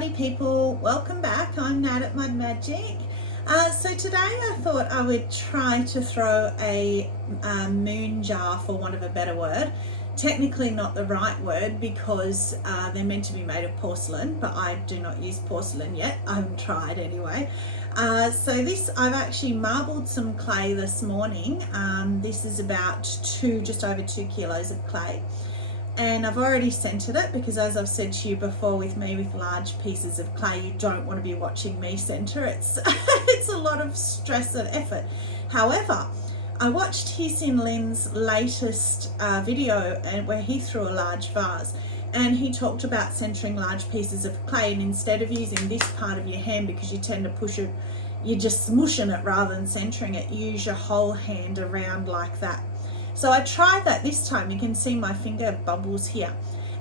party people, welcome back. I'm Nat at Mud Magic. So today I thought I would try to throw a moon jar, for want of a better word. Technically not the right word because they're meant to be made of porcelain, but I do not use porcelain yet. I haven't tried anyway. So I've actually marbled some clay this morning. This is about just over 2 kilos of clay. And I've already centered it because, as I've said to you before, with large pieces of clay, you don't want to be watching me center. It's a lot of stress and effort. However, I watched Hsin Lin's latest video where he threw a large vase, and he talked about centering large pieces of clay, and instead of using this part of your hand because you tend to push it, you're just smushing it rather than centering it, use your whole hand around like that. So I tried that this time. You can see my finger bubbles here,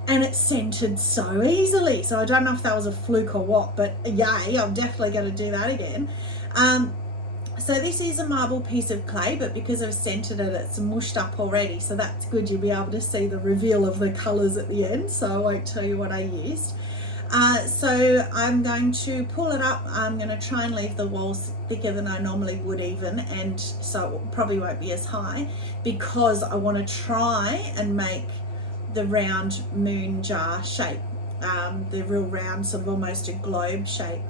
and it centered so easily. So I don't know if that was a fluke or what, but yay, I'm definitely going to do that again. So this is a marble piece of clay, but because I've centered it, it's mushed up already. So that's good. You'll be able to see the reveal of the colors at the end. So I won't tell you what I used. So I'm going to pull it up. I'm going to try and leave the walls thicker than I normally would even, and so it probably won't be as high, because I want to try and make the round moon jar shape, the real round, sort of almost a globe shape.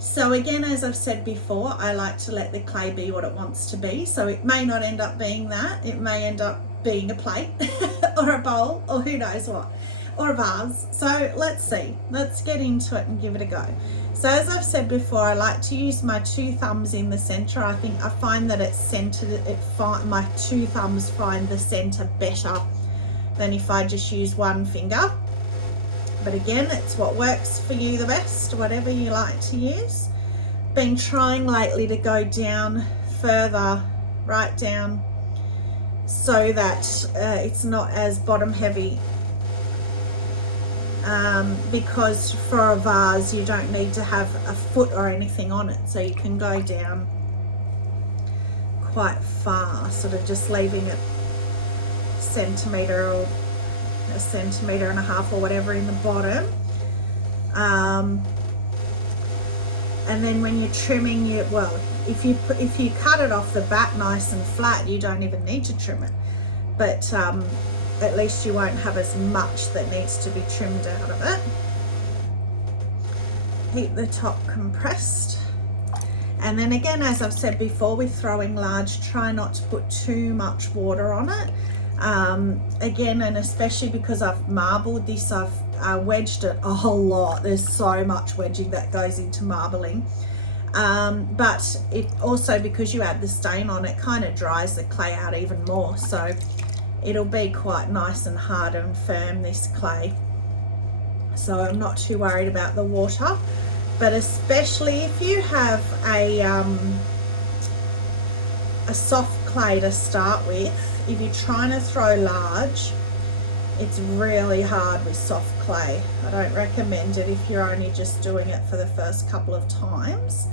So again, as I've said before, I like to let the clay be what it wants to be. So it may not end up being that. It may end up being a plate or a bowl, or who knows what, or a vase. So let's see. Let's get into it and give it a go. So as I've said before, I like to use my 2 thumbs in the center. I find that it's centered. My 2 thumbs find the center better than if I just use 1 finger. But again, it's what works for you the best, whatever you like to use. Been trying lately to go down further, right down, so that it's not as bottom heavy. Because for a vase you don't need to have a foot or anything on it, so you can go down quite far, sort of just leaving it a centimetre or a centimetre and a half or whatever in the bottom, and then when you're trimming, if you cut it off the back nice and flat, you don't even need to trim it, but at least you won't have as much that needs to be trimmed out of it. Keep the top compressed. And then again, as I've said before, with throwing large, try not to put too much water on it. Again, and especially because I've marbled this, I've wedged it a whole lot. There's so much wedging that goes into marbling. But it also, because you add the stain on, it kind of dries the clay out even more. So it'll be quite nice and hard and firm, this clay. So I'm not too worried about the water, but especially if you have a soft clay to start with, if you're trying to throw large, it's really hard with soft clay. I don't recommend it if you're only just doing it for the first couple of times.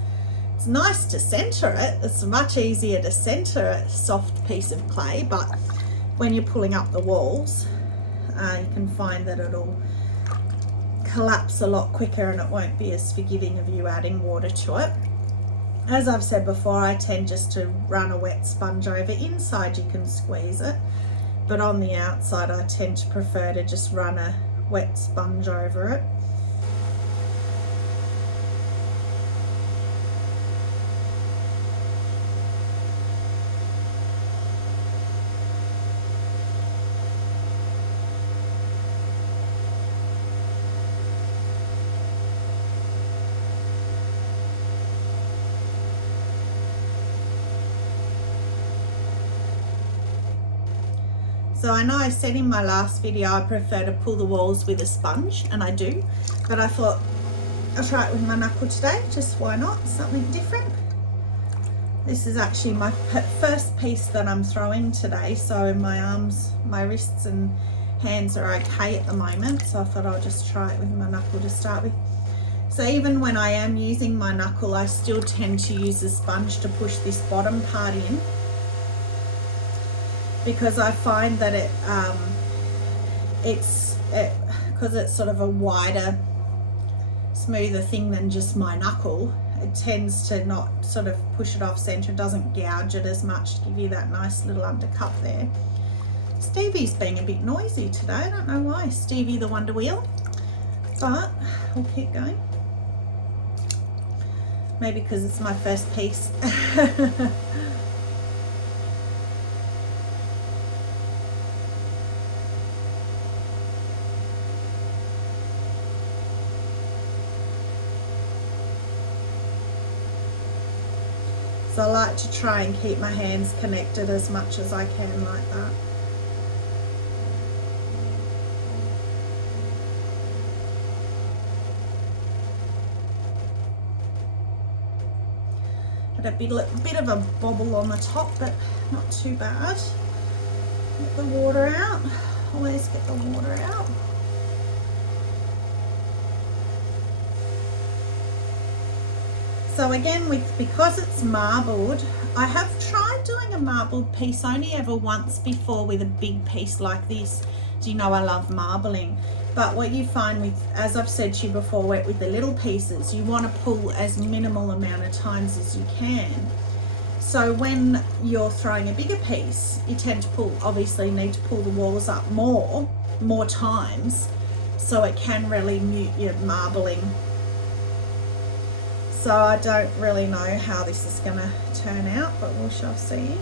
It's nice to center it. It's much easier to center a soft piece of clay, but when you're pulling up the walls, you can find that it'll collapse a lot quicker and it won't be as forgiving of you adding water to it. As I've said before, I tend just to run a wet sponge over. Inside you can squeeze it, but on the outside I tend to prefer to just run a wet sponge over it. So I know I said in my last video I prefer to pull the walls with a sponge, and I do, but I thought I'll try it with my knuckle today, just why not, something different. This is actually my first piece that I'm throwing today, so my arms, my wrists and hands are okay at the moment, so I thought I'll just try it with my knuckle to start with. So even when I am using my knuckle, I still tend to use a sponge to push this bottom part in, because I find that because it's sort of a wider smoother thing than just my knuckle. It tends to not sort of push it off center, doesn't gouge it as much to give you that nice little undercut there. Stevie's being a bit noisy today. I don't know why. Stevie the Wonder Wheel. But we'll keep going. Maybe because it's my first piece. So I like to try and keep my hands connected as much as I can like that. Had a bit of a bobble on the top, but not too bad. Get the water out. Always get the water out. So again, because it's marbled, I have tried doing a marbled piece only ever once before with a big piece like this. Do you know I love marbling? But what you find with, as I've said to you before, with the little pieces, you want to pull as minimal amount of times as you can. So when you're throwing a bigger piece, you tend to obviously need to pull the walls up more times, so it can really mute your marbling. So I don't really know how this is going to turn out, but we shall see.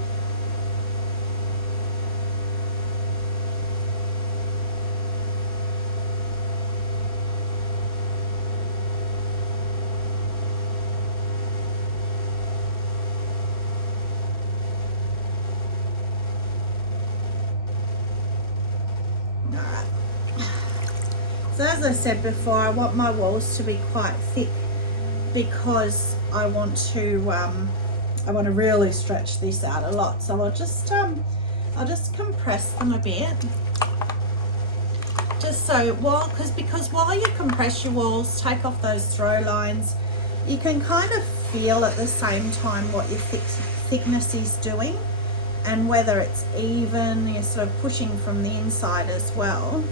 Alright. So as I said before, I want my walls to be quite thick, because I want to really stretch this out a lot. So I'll just compress them a bit, just so because while you compress your walls, take off those throw lines, you can kind of feel at the same time what your thickness is doing and whether it's even. You're sort of pushing from the inside as well.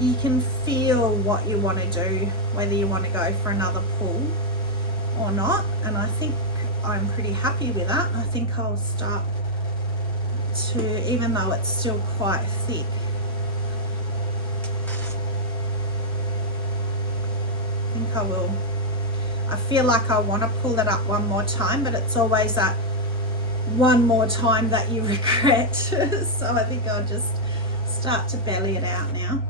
You can feel what you want to do, whether you want to go for another pull or not, and I think I'm pretty happy with that. I think I'll start to, even though it's still quite thick, I think I will. I feel like I want to pull it up one more time, but it's always that one more time that you regret. So I think I'll just start to belly it out now,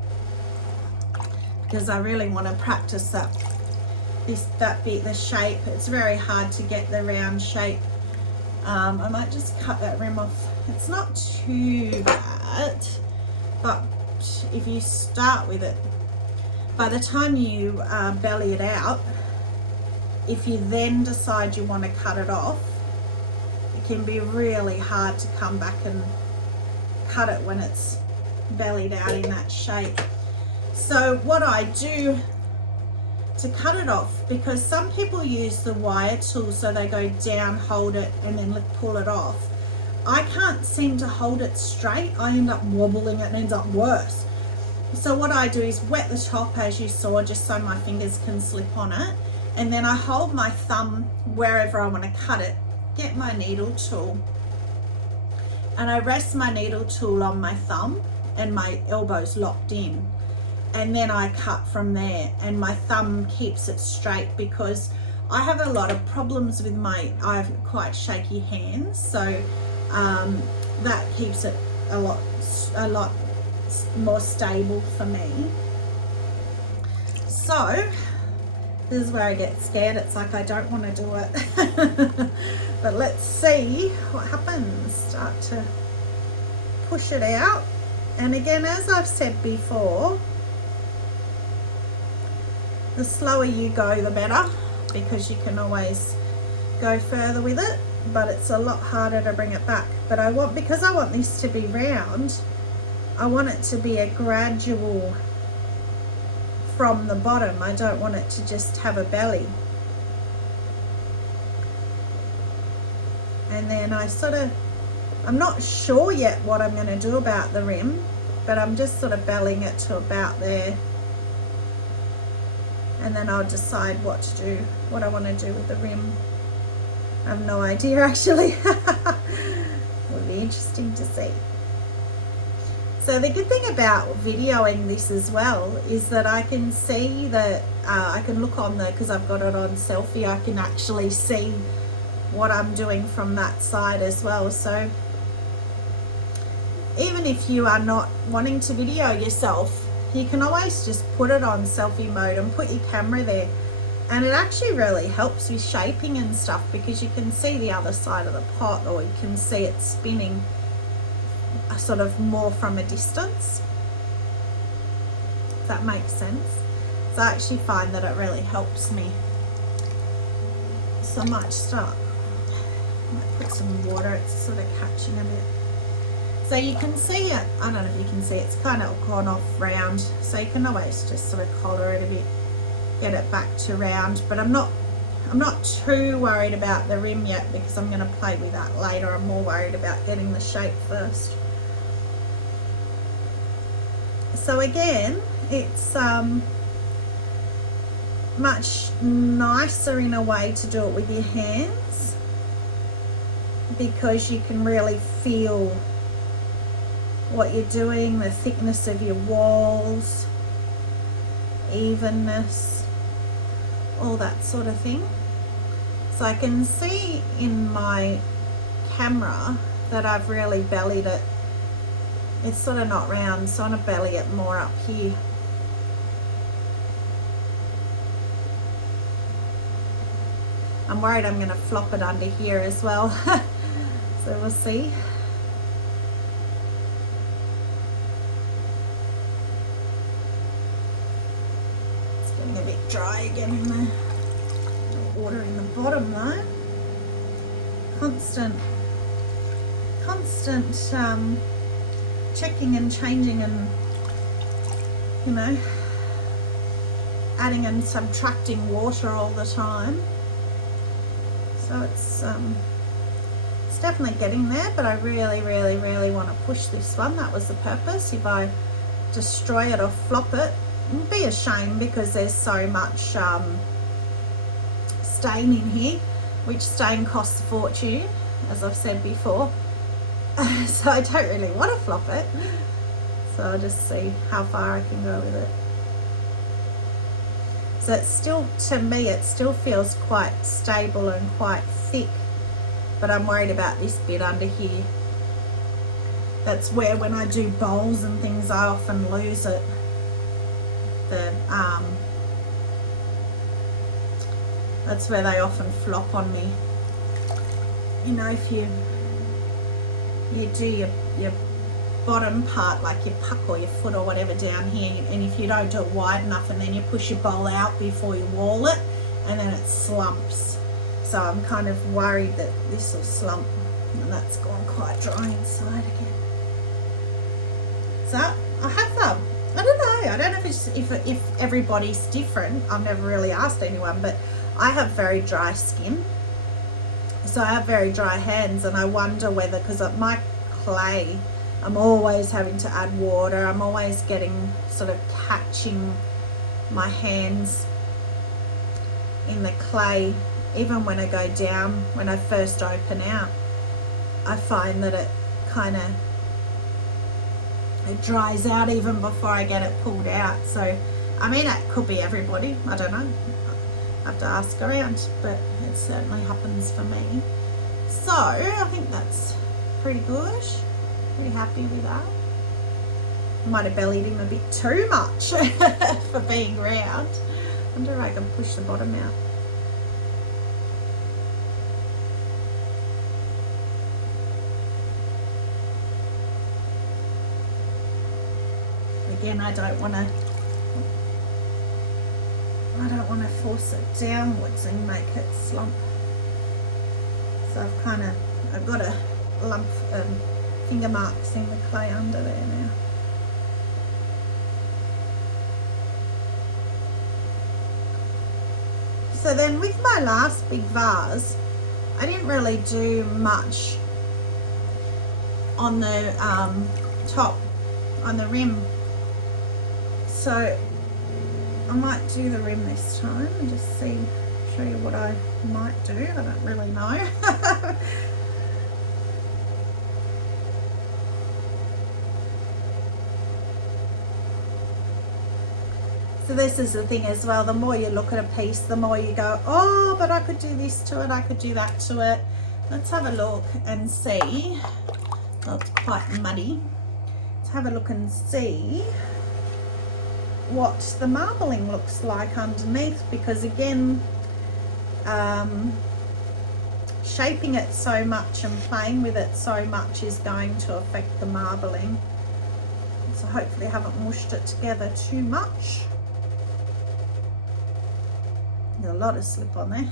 because I really want to practice that bit, the shape. It's very hard to get the round shape. I might just cut that rim off. It's not too bad, but if you start with it, by the time you belly it out, if you then decide you want to cut it off, it can be really hard to come back and cut it when it's bellied out in that shape. So what I do to cut it off, because some people use the wire tool, so they go down, hold it, and then pull it off. I can't seem to hold it straight. I end up wobbling it and ends up worse. So what I do is wet the top, as you saw, just so my fingers can slip on it, and then I hold my thumb wherever I want to cut it, get my needle tool, and I rest my needle tool on my thumb and my elbow's locked in. And then I cut from there, and my thumb keeps it straight, because I have a lot of problems with I have quite shaky hands, so that keeps it a lot more stable for me. So this is where I get scared. It's like I don't want to do it. But let's see what happens. Start to push it out, and again, as I've said before, the slower you go, the better, because you can always go further with it, but it's a lot harder to bring it back. But because I want this to be round, I want it to be a gradual from the bottom. I don't want it to just have a belly. And then I'm not sure yet what I'm going to do about the rim, but I'm just sort of bellying it to about there. and then I'll decide what to do, what I want to do with the rim. I have no idea actually. Will be interesting to see. So the good thing about videoing this as well is that I can see that I can look on because I've got it on selfie, I can actually see what I'm doing from that side as well. So even if you are not wanting to video yourself, you can always just put it on selfie mode and put your camera there, and it actually really helps with shaping and stuff, because you can see the other side of the pot, or you can see it spinning sort of more from a distance, if that makes sense. So I actually find that it really helps me so much. Start, I might put some water, it's sort of catching a bit. So you can see it, I don't know if you can see, it's kind of gone off round, so you can always just sort of collar it a bit, get it back to round. But I'm not too worried about the rim yet, because I'm going to play with that later. I'm more worried about getting the shape first. So again, it's much nicer in a way to do it with your hands, because you can really feel what you're doing, the thickness of your walls, evenness, all that sort of thing. So I can see in my camera that I've really bellied it. It's sort of not round, so I want to belly it more up here. I'm worried I'm going to flop it under here as well. So we'll see. It's getting a bit dry again in there. Water in the bottom though. Constant checking and changing, and you know, adding and subtracting water all the time. So it's definitely getting there, but I really want to push this one. That was the purpose. If I destroy it or flop it, it'd be a shame, because there's so much stain in here, which stain costs a fortune, as I've said before. So I don't really want to flop it, so I'll just see how far I can go with it. So it's still, to me, it still feels quite stable and quite thick, but I'm worried about this bit under here. That's where, when I do bowls and things, I often lose it. That's where they often flop on me. You know, if you do your bottom part, like your puck or your foot or whatever down here, and if you don't do it wide enough, and then you push your bowl out before you wall it, and then it slumps. So I'm kind of worried that this will slump, and that's gone quite dry inside again. So I have I don't know if it's if everybody's different. I've never really asked anyone, but I have very dry skin. So I have very dry hands, and I wonder whether, because of my clay, I'm always having to add water. I'm always getting, sort of catching my hands in the clay. Even when I go down, when I first open out, I find that it kind of, it dries out even before I get it pulled out. So, I mean, it could be everybody. I don't know. I have to ask around, but it certainly happens for me. So I think that's pretty good. Pretty happy with that. Might have bellied him a bit too much for being round. I wonder if I can push the bottom out. Again, I don't want to force it downwards and make it slump. So I've got a lump of finger marks in the clay under there now. So then with my last big vase, I didn't really do much on the top, on the rim. So I might do the rim this time and just show you what I might do. I don't really know. So this is the thing as well, the more you look at a piece, the more you go, oh, but I could do this to it, I could do that to it. Let's have a look and see. Oh, it's quite muddy. Let's have a look and see what the marbling looks like underneath, because again, shaping it so much and playing with it so much is going to affect the marbling. So hopefully I haven't mushed it together too much. There's a lot of slip on there.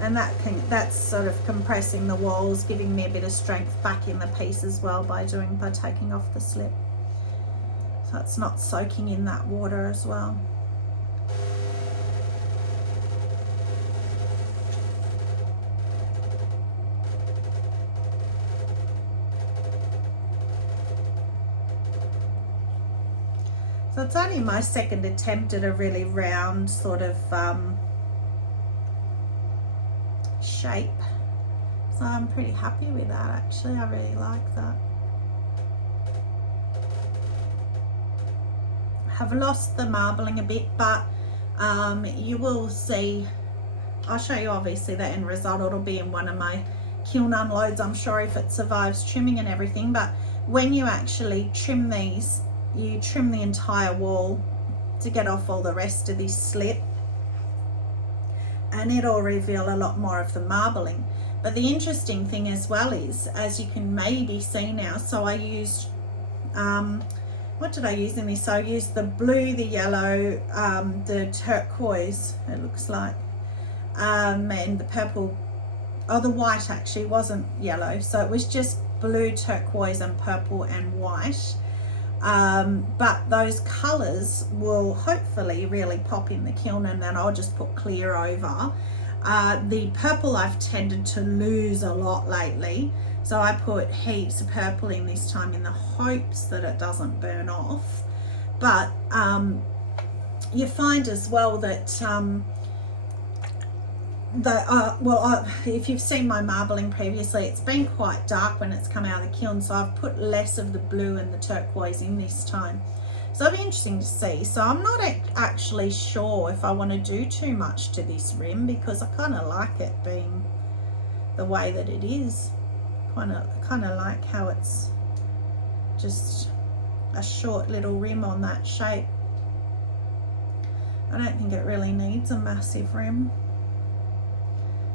And that's sort of compressing the walls, giving me a bit of strength back in the piece as well by taking off the slip. So it's not soaking in that water as well. So it's only my second attempt at a really round sort of shape. So I'm pretty happy with that actually. I really like that. Have lost the marbling a bit, but you will see, I'll show you obviously the end result. It'll be in one of my kiln unloads, I'm sure, if it survives trimming and everything. But when you actually trim these, you trim the entire wall to get off all the rest of this slip, and it'll reveal a lot more of the marbling. But the interesting thing as well is, as you can maybe see now, so I used what did I use in this? So I used the blue, the yellow, the turquoise, it looks like, and the purple. Oh, the white actually wasn't yellow, so it was just blue, turquoise and purple and white. But those colors will hopefully really pop in the kiln, and then I'll just put clear over. The purple I've tended to lose a lot lately, so I put heaps of purple in this time in the hopes that it doesn't burn off. But you find as well that if you've seen my marbling previously, it's been quite dark when it's come out of the kiln, so I've put less of the blue and the turquoise in this time. So it'll be interesting to see. So I'm not actually sure if I want to do too much to this rim, because I kind of like it being the way that it is. Kind of like how it's just a short little rim on that shape. I don't think it really needs a massive rim,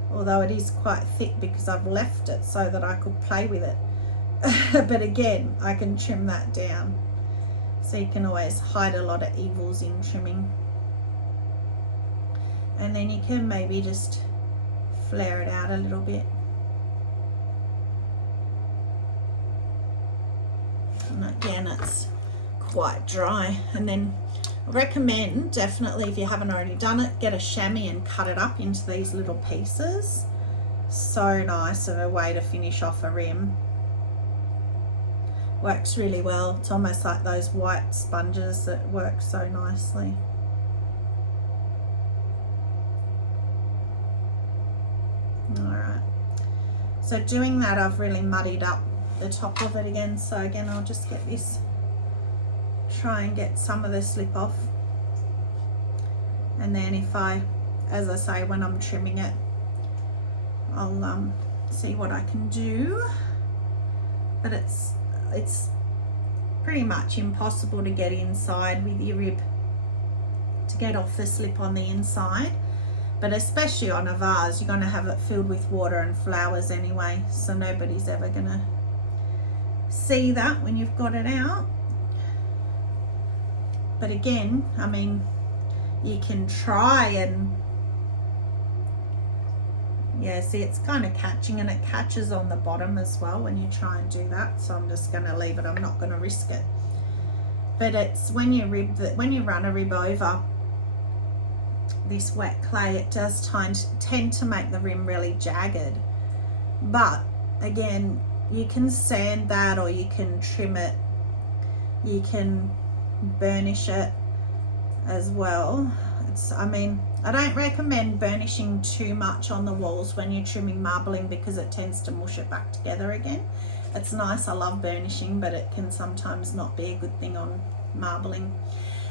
although it is quite thick because I've left it so that I could play with it. But again, I can trim that down, so you can always hide a lot of evils in trimming. And then you can maybe just flare it out a little bit. And again, it's quite dry. And then I recommend, definitely, if you haven't already done it, get a chamois and cut it up into these little pieces. So nice of a way to finish off a rim. Works really well. It's almost like those white sponges that work so nicely. Alright, so doing that, I've really muddied up the top of it again. So again, I'll just get this, try and get some of the slip off, and then if as I say, when I'm trimming it, I'll see what I can do. But it's pretty much impossible to get inside with your rib, to get off the slip on the inside. But especially on a vase, you're going to have it filled with water and flowers anyway, so nobody's ever going to see that when you've got it out. But again, I mean, you can try and, yeah, see, it's kind of catching, and it catches on the bottom as well when you try and do that. So I'm just going to leave it. I'm not going to risk it. But it's when you run a rib over this wet clay, it does tend to make the rim really jagged. But again, You can sand that, or you can trim it. You can burnish it as well. I mean, I don't recommend burnishing too much on the walls when you're trimming marbling, because it tends to mush it back together again. It's nice, I love burnishing, but it can sometimes not be a good thing on marbling.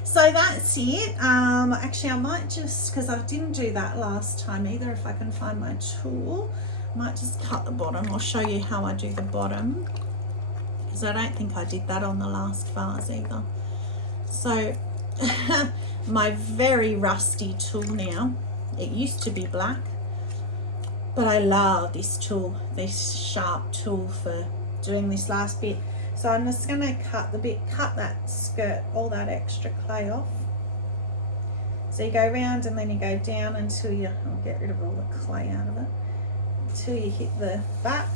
So that's it. Actually, I might just, because I didn't do that last time either, if I can find my tool, I might just cut the bottom. I'll show you how I do the bottom, because I don't think I did that on the last vase either. So my very rusty tool now, it used to be black, but I love this tool, this sharp tool, for doing this last bit. So I'm just going to cut that skirt, all that extra clay off. So you go round and then you go down until you, I'll get rid of all the clay out of it, until you hit the back.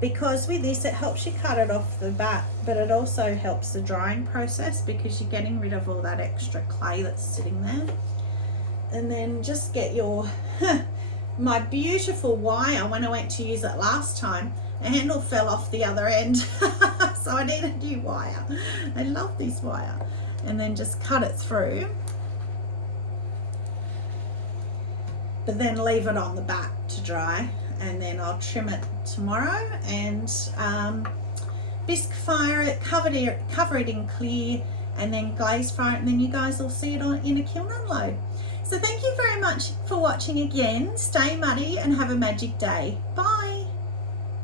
Because with this, it helps you cut it off the back, but it also helps the drying process, because you're getting rid of all that extra clay that's sitting there. And then just get your, my beautiful wire, when I went to use it last time, the handle fell off the other end. So I need a new wire. I love this wire. And then just cut it through. But then leave it on the back to dry. And then I'll trim it tomorrow and bisque fire it, cover it in clear, and then glaze fire it, and then you guys will see it in a kiln unload. So thank you very much for watching again. Stay muddy and have a magic day. Bye.